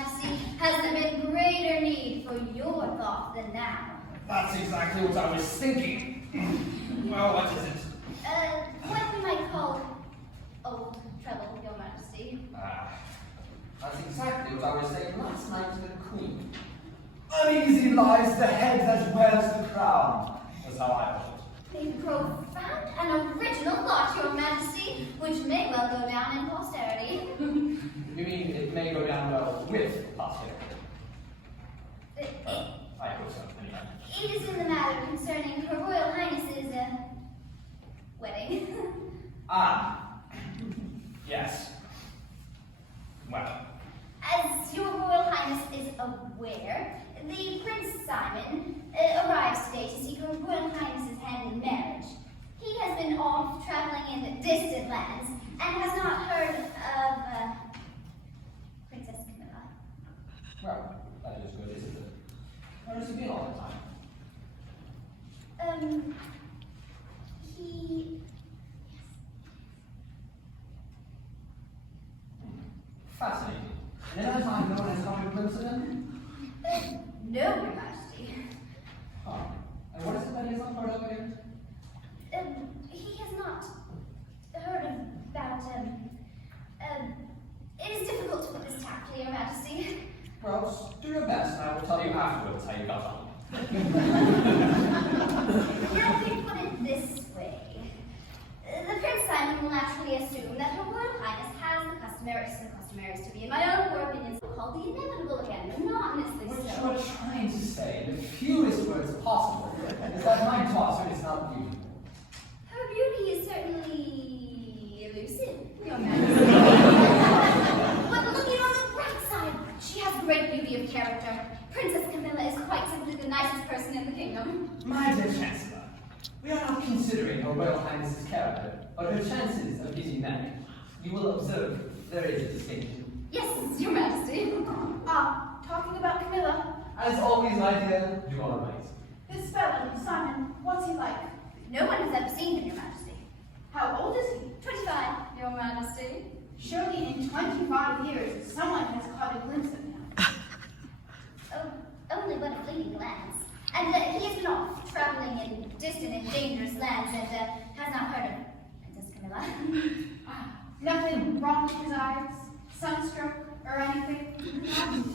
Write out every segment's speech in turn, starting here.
Majesty, has there been greater need for your thought than now? That's exactly what I was thinking. Well, what is it? What we might call old trouble, Your Majesty. That's exactly what I was saying last night to the Queen. Uneasy lies the head that wears the crown. That's how I put it. A profound and original thought, Your Majesty, which may well go down in posterity. You mean it may go down well with posterity? I hope so, anyway. It is in the matter concerning Her Royal Highness's, wedding. Yes. Well. As Your Royal Highness is aware, the Prince Simon arrives today to seek Her Royal Highness's hand in marriage. He has been off traveling in distant lands and has not heard of Princess Camilla. Well, that is good, isn't it? Where has he been all the time? Fascinating. And at that time, no one has come to glimpse of him? No, Your Majesty. Huh. And what is it that he has not heard of yet? He has not heard about, it is difficult to put this tactfully, Your Majesty. Well, do your best, and I will tell you afterwards how you got on. Let me put it this way. The Prince Simon will naturally assume that Her Royal Highness has the customaries to be, in my own opinion, called the inevitable again, monotonously What so. you are trying to say, in the fewest words possible, is that my daughter is not beautiful. Her beauty is certainly elusive, Your Majesty. But looking on the bright side, she has great beauty of character. Princess Camilla is quite simply the nicest person in the kingdom. My dear Chancellor, we are not considering Her Royal Highness's character, but her chances of getting married. You will observe there is a distinction. Yes, Your Majesty. Talking about Camilla. As always, my dear, you are right. This fellow, Simon, what's he like? No one has ever seen him, Your Majesty. How old is he? 25, Your Majesty. Surely in 25 years, someone has caught a glimpse of him. Oh, only but a fleeting glance. And he has been off traveling in distant and dangerous lands and has not heard of Princess Camilla. Nothing wrong with his eyes, sunstroke, or anything?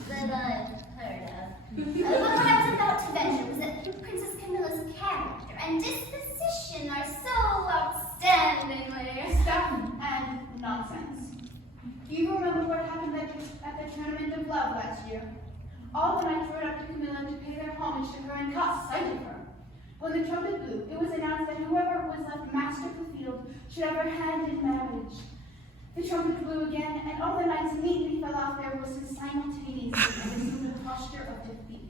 That I've heard of. But what I was about to venture was that Princess Camilla's character and disposition are so outstandingly... Stuff and nonsense. Do you remember what happened at the Tournament of Love last year? All the knights rode up to Camilla to pay their homage to her and caught sight of her. When the trumpet blew, it was announced that whoever was left master of the field should have her hand in marriage. The trumpet blew again, and all the knights immediately fell off their horses simultaneously and assumed the posture of defeat.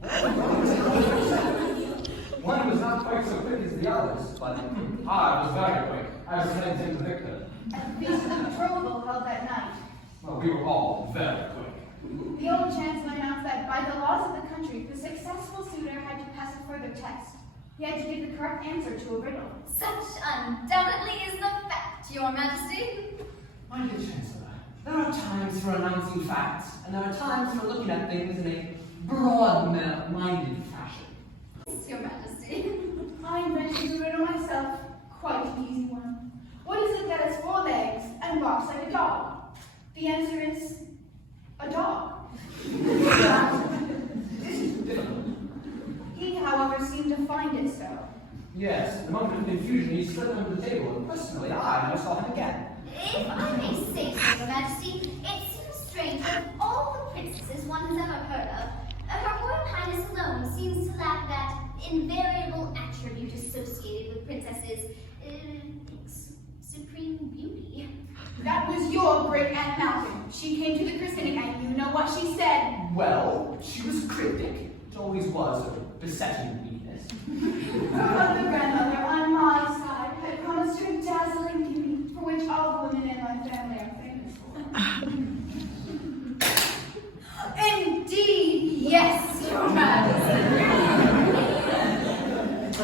One was not quite so quick as the others, but I was very quick. I was heading to the victor. At the feast of the betrothal held that night, Well, we were all very quick. the old chancellor announced that by the laws of the country, the successful suitor had to pass a further test. He had to give the correct answer to a riddle. Such undoubtedly is the fact, Your Majesty. My dear Chancellor, there are times for announcing facts, and there are times for looking at things in a broad-minded fashion. Yes, Your Majesty. I invented the riddle myself. Quite an easy one. What is it that has 4 legs and barks like a dog? The answer is a dog. He, however, seemed to find it so. Yes, in the moment of confusion, he slipped under the table, and personally, I never saw him again. If I may say so, Your Majesty, it seems strange that of all the princesses one has ever heard of, Her Royal Highness alone seems to lack that invariable attribute associated with princesses, supreme beauty. That was your great Aunt Malcolm. She came to the christening, and you know what she said. Well, she was cryptic. It always was a besetting weakness. Her other grandmother, on my side, had promised her dazzling beauty, for which all the women in my family are famous for. Indeed, yes, Your Majesty.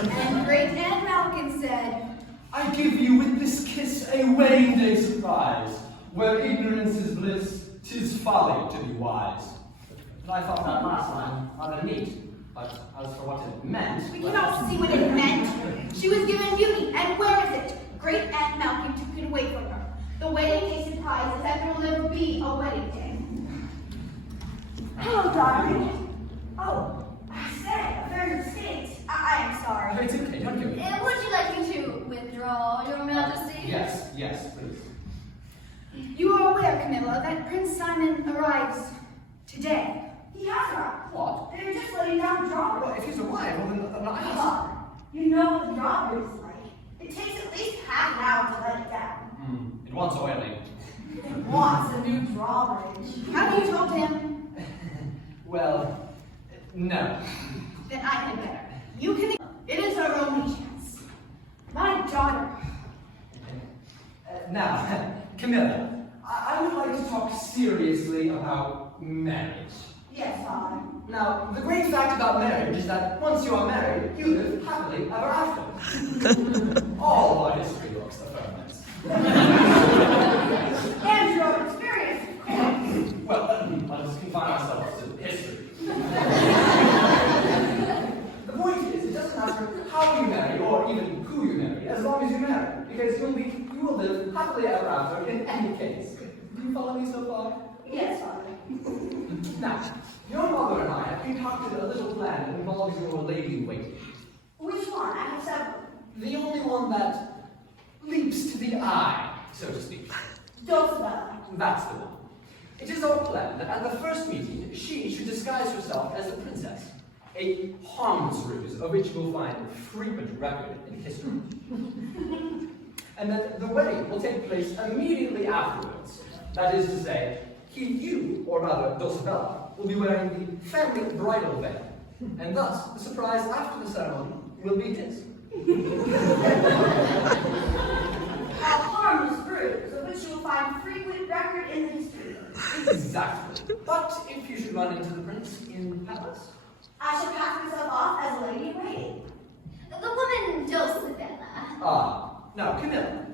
And great Aunt Malcolm said, I give you with this kiss a wedding day surprise. Where ignorance is bliss, 'tis folly to be wise. but I thought that last line rather neat. But as for what it meant... We can all see what it meant. She was given beauty, and where is it? Great Aunt Malcolm took it away from her. The wedding day surprise is that there will never be a wedding day. Hello, darling. Oh, I said a very mistake. I am sorry. It's okay, don't give me. Would you like me to withdraw, Your Majesty? Yes, please. You are aware, Camilla, that Prince Simon arrives today. He has arrived. What? They're just letting down the drawbridge. Well, if he's arrived, well, then I Father, you know what the drawbridge is like. It takes at least half an hour to let it down. It wants oiling. It wants a new drawbridge. Have you told him? Well, no. Then I can better. You can. It is our only chance. My daughter. Now, Camilla, I would like to talk seriously about marriage. Yes, Father. Now, the great fact about marriage is that once you are married, you live happily ever after. All of our history looks affirm this. And your experience, of course. Well, let us confine ourselves to history. The point is, it doesn't matter how you marry or even who you marry, as long as you marry, because you will live happily ever after in any case. Do you follow me so far? Yes, Father. Now, your mother and I have concocted a little plan that involves your lady-in-waiting. Which one? I have several. The only one that leaps to the eye, so to speak. Dulcibella. That's the one. It is our plan that at the first meeting, she should disguise herself as a princess. A harmless ruse of which you will find frequent record in history. And that the wedding will take place immediately afterwards. That is to say, you, or rather Dulcibella, will be wearing the family bridal veil. And thus, the surprise after the ceremony will be his. A harmless ruse of which you will find frequent record in the history books. Exactly. But if you should run into the prince in palace? I shall pass myself off as a lady in waiting. The woman Dulcibella. Now, Camilla.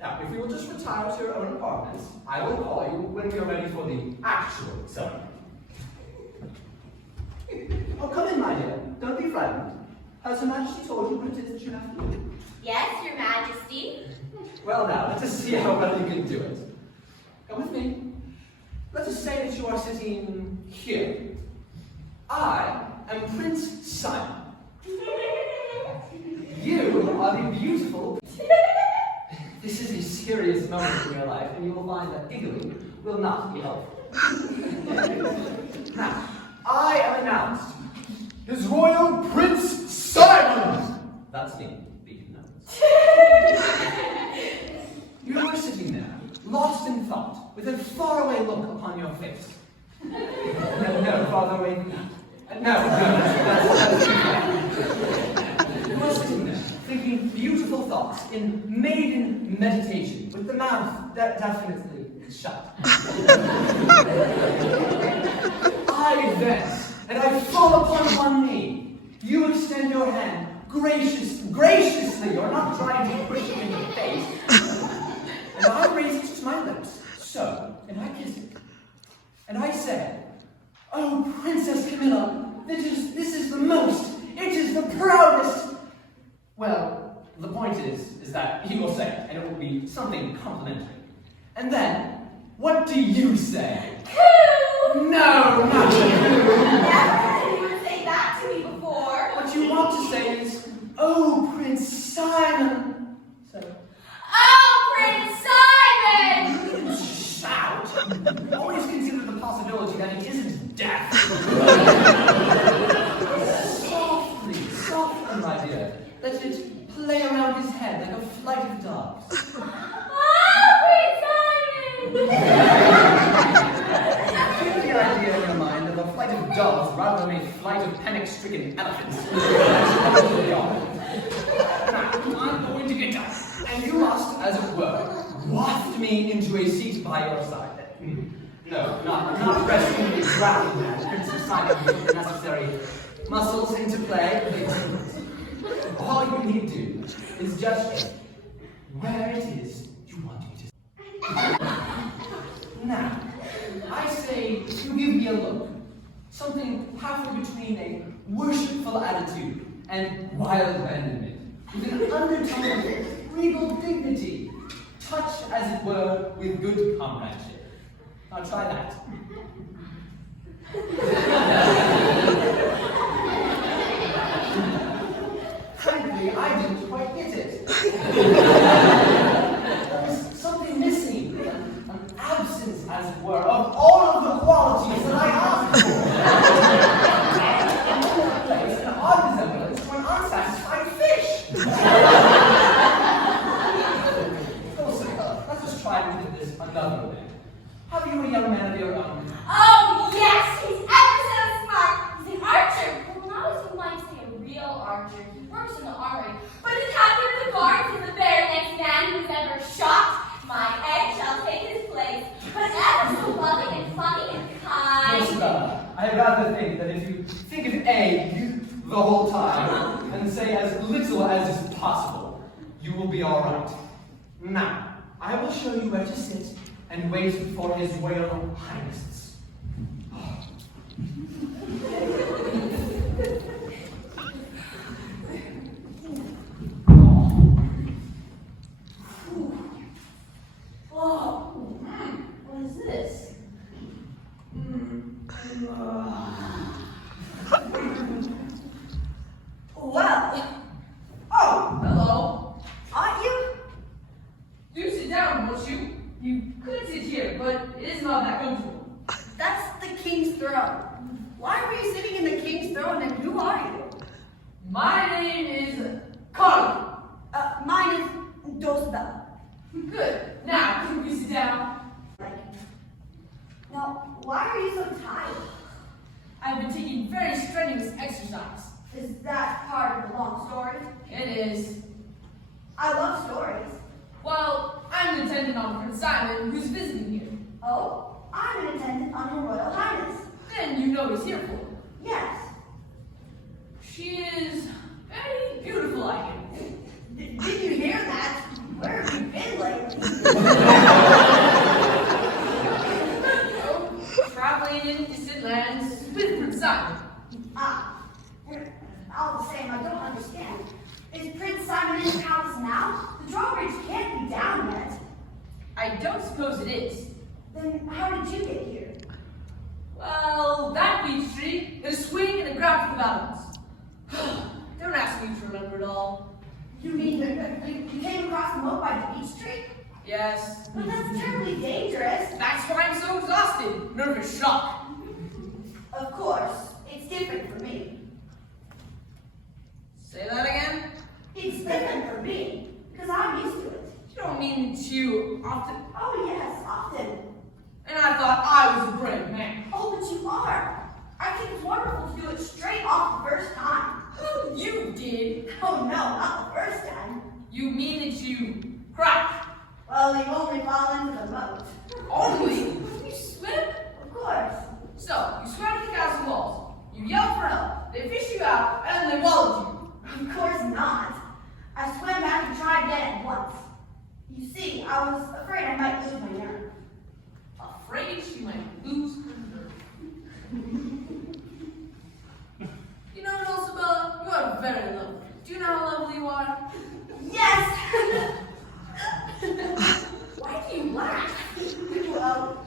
Now, if you will just retire to your own apartments, I will call you when we are ready for the actual ceremony. Oh, come in, my dear. Don't be frightened. Has Her Majesty told you what it is that you have to do? Yes, Your Majesty. Well, now, let us see how well you can do it. Come with me. Let us say that you are sitting here. I am Prince Simon. You are the beautiful... This is a serious moment in your life, and you will find that giggling will not be helpful. Now, I am announced His Royal Prince Simon! That's me, be announced. You are sitting there, lost in thought, with a faraway look upon your face. No, farther away than that. That's too far. You are sitting there, thinking beautiful thoughts in maiden meditation, with the mouth definitely shut. I advance, and I fall upon one knee. You extend your hand, graciously, you're not trying to push it in the face. And I raise it to my lips, so, and I kiss it. And I say, "Oh, Princess Camilla, this is the most, it is the proudest." Well, the point is that he will say it, and it will be something complimentary. And then, what do you say? Coo! No, not you. Never had anyone say that to me before. What you want to say is, "Oh, Prince Simon." So, Oh, Prince Simon! shout. Always consider the possibility that it isn't death. Softly, my dear. Let it play around his head like a flight of doves. Oh, Prince Simon! Keep the idea in your mind of a flight of doves rather than a flight of panic-stricken elephants. Now, I'm going to get up, and you must, as it were, waft me into a seat by your side. No, not resting the ground, Prince Simon, with the necessary muscles into play. All you need to do is just where it is you want me to. Now, I say you give me a look. Something halfway between a worshipful attitude and wild abandonment, with an undertone of regal dignity, touched, as it were, with good comradeship. Now try that. Frankly, I didn't quite get it. There was something missing, an absence, as it were, of all of the qualities that I asked for. An odd resemblance to an unsatisfied fish. Let's just try and do this another way. Have you a young man of your own? Oh, yes, he's ever so smart. He's an archer. Well, not as you might say a real archer. He works in the armory. But the captain of the guards is the very next man who's ever shot. My egg shall take his place. But ever so loving and funny and kind. Isabella, I rather think that if you think of A the whole time, and say as little as is possible, you will be all right. Now, I will show you where to sit and wait for his Royal Highness. Oh, what is this? Well, oh, hello. Aren't you? Do sit down, won't you? You could sit here, but it is not that comfortable. That's the king's throne. Why are you sitting in the king's throne and who are you? My name is Carly. Mine is Dosabella. Good. Now, can we sit down? Now, why are you so tired? I've been taking very strenuous exercise. Is that part of the long story? It is. I love stories. Well, I'm an attendant on Prince Simon, who's visiting here. Oh, I'm an attendant on Her Royal Highness. Then you know he's here for. Yes. She is very beautiful, I think. Did you hear that? Where have you been lately? Traveling in distant lands with Prince Simon. All the same, I don't understand. Is Prince Simon in the palace now? The drawbridge can't be down yet. I don't suppose it is. Then how did you get here? Well, that beech tree is a swing and a grab for the balance. Don't ask me to remember it all. You mean you came across the moat by the beech tree? Yes. But that's terribly dangerous. That's why I'm so exhausted. Nervous shock. Of course, it's different for me. Say that again? It's different for me, because I'm used to it. You don't mean that you often... Oh yes, often. And I thought I was a brave man. Oh, but you are. I think it's wonderful to do it straight off the first time. Well, you did. Oh no, not the first time. You mean that you cracked? Well, you only fall into the moat. Only? You swim? Of course. So, you swam to the castle walls. You yelled for help. They fished you out, and then they wallowed you. Of course not. I swam back and tried again once. You see, I was afraid I might lose my nerve. Afraid she might lose her nerve. You know, Isabella, you are very lovely. Do you know how lovely you are? Yes! Why do you laugh? Well,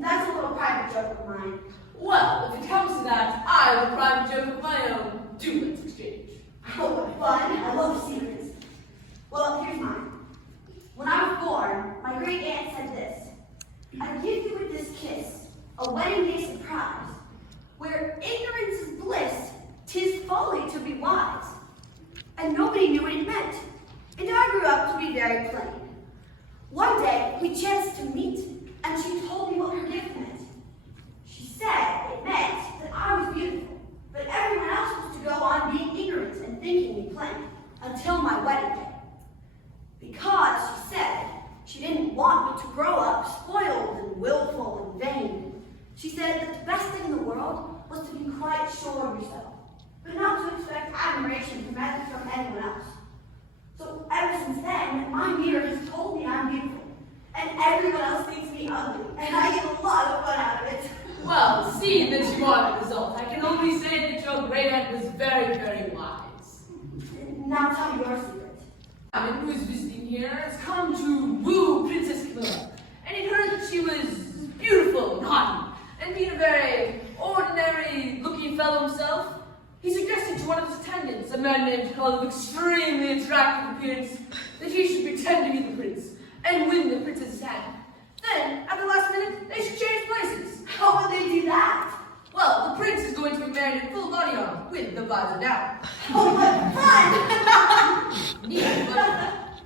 that's a little private joke of mine. Well, if it comes to that, I have a private joke of my own. Do let's exchange. Oh, what fun. I love secrets. Well, here's mine. When I was born, my great aunt said this: I give you with this kiss a wedding day surprise. Where ignorance is bliss, 'tis folly to be wise. And nobody knew what it meant. And I grew up to be very plain. One day, we chanced to meet, and she told me what her gift meant. She said it meant that I was beautiful, but everyone else was to go on being ignorant and thinking me plain, until my wedding day. Because, she said, she didn't want me to grow up spoiled and willful and vain. She said that the best thing in the world was to be quite sure of yourself, but not to expect admiration from anyone else. So ever since then, my mirror has told me I'm beautiful, and everyone else thinks me ugly, and I get a lot of fun out of it. Well, seeing that you are the result, I can only say that your great aunt was very, very wise. Now tell me your secret. Simon, who is visiting here, has come to woo Princess Camilla, and he heard that she was beautiful and haughty, and being a very ordinary-looking fellow himself, he suggested to one of his attendants, a man named Carl of extremely attractive appearance, that he should pretend to be the prince and win the princess's hand. Then, at the last minute, they should change places. How would they do that? Well, the prince is going to be married in full body armor, with the visor down. Oh, what fun! Neat, but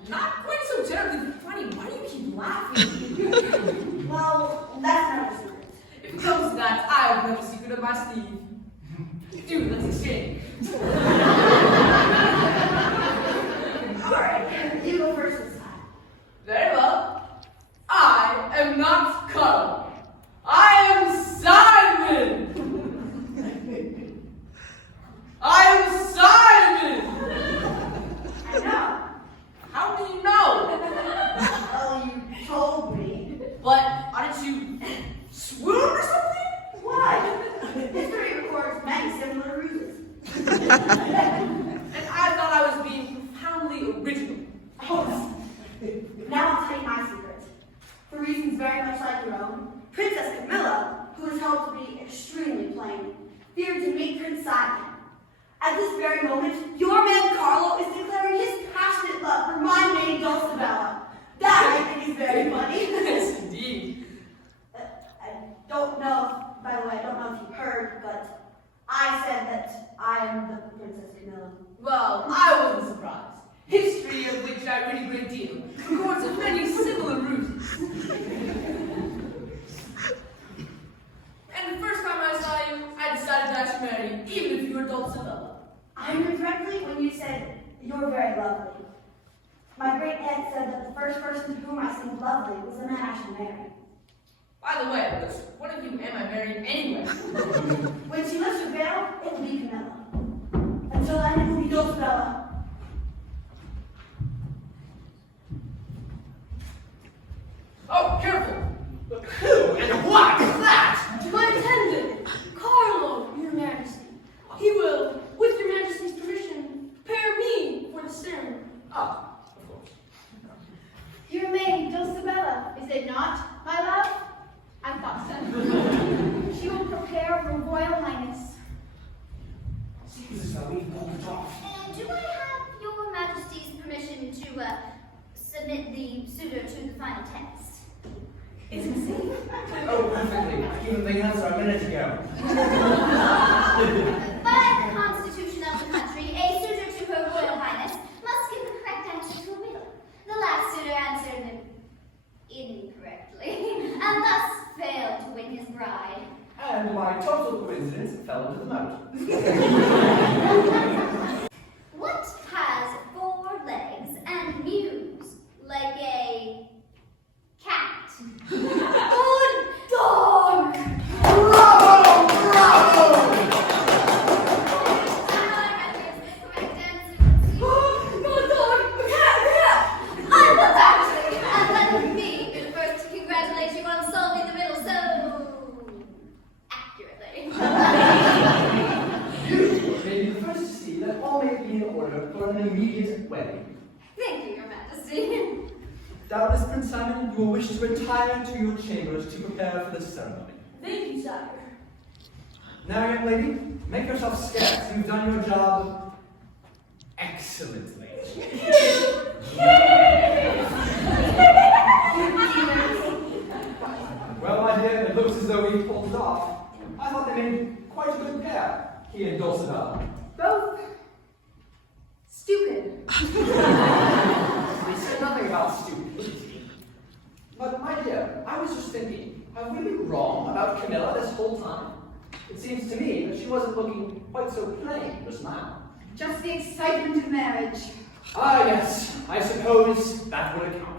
not quite so terribly funny. Why do you keep laughing? Well, that's not a secret. If it comes to that, I have another secret up my sleeve. Dude, let's exchange. Alright, you go first this time. Very well. I am not Carl. I am Simon. I am Simon. I know. How do you know? Well, you told me. But aren't you swoon or something? Why? History records many similar ruses. And I thought I was being profoundly original. Oh, now I'll tell you my secret. For reasons very much like your own, Princess Camilla, who is held to be extremely plain, feared to meet Prince Simon. At this very moment, your man Carlo is declaring his passionate love for my maid Dulcibella. That I think is very funny. Yes, indeed. I don't know, by the way, I don't know if you heard, but I said that I am the Princess Camilla. Well, I wasn't surprised. History, of which I read a great deal, records of many similar ruses. And the first time I saw you, I decided I should marry you, even if you were Dulcibella. I heard correctly when you said you're very lovely. My great aunt said that the first person to whom I seemed lovely was the man I should marry. By the way, which one of you am I marrying anyway? When she lifts her veil, it will be Camilla. Until then, it will be Dulcibella. Oh, careful! But who and what is that? My attendant, Carlo, Your Majesty. He will, with Your Majesty's permission, prepare me for the ceremony. Ah, of course. Your maid, Dulcibella, is it not, my love? I thought so. She will prepare Her Royal Highness. Seems as though we've pulled it off. Do I have your Majesty's permission to submit the suitor to the final test? Is it safe? Oh, perfectly. I gave him the answer a minute ago. By the Constitution of the country, a suitor to Her Royal Highness must give the correct answer to a riddle. The last suitor answered incorrectly, and thus failed to win his bride. And by total coincidence, it fell into the moat. What has 4 legs and mews like a cat? Good dog! Bravo! Bravo! Correct answer. Good dog! A cat! I'm the doctor! And let me be the first to congratulate you on solving the riddle so accurately. You may be the first to see that all may be in order for an immediate wedding. Thank you, Your Majesty. Doubtless, Prince Simon, you will wish to retire to your chambers to prepare for the ceremony. Thank you, sire. Now, young lady, make yourself scarce. You've done your job excellently. Well, my dear, it looks as though we pulled it off. I thought they made quite a good pair, he and Dulcibella. Both stupid. I said nothing about stupidity. But, my dear, I was just thinking, have we been wrong about Camilla this whole time? It seems to me that she wasn't looking quite so plain just now. Just the excitement of marriage. Ah, yes, I suppose that would account.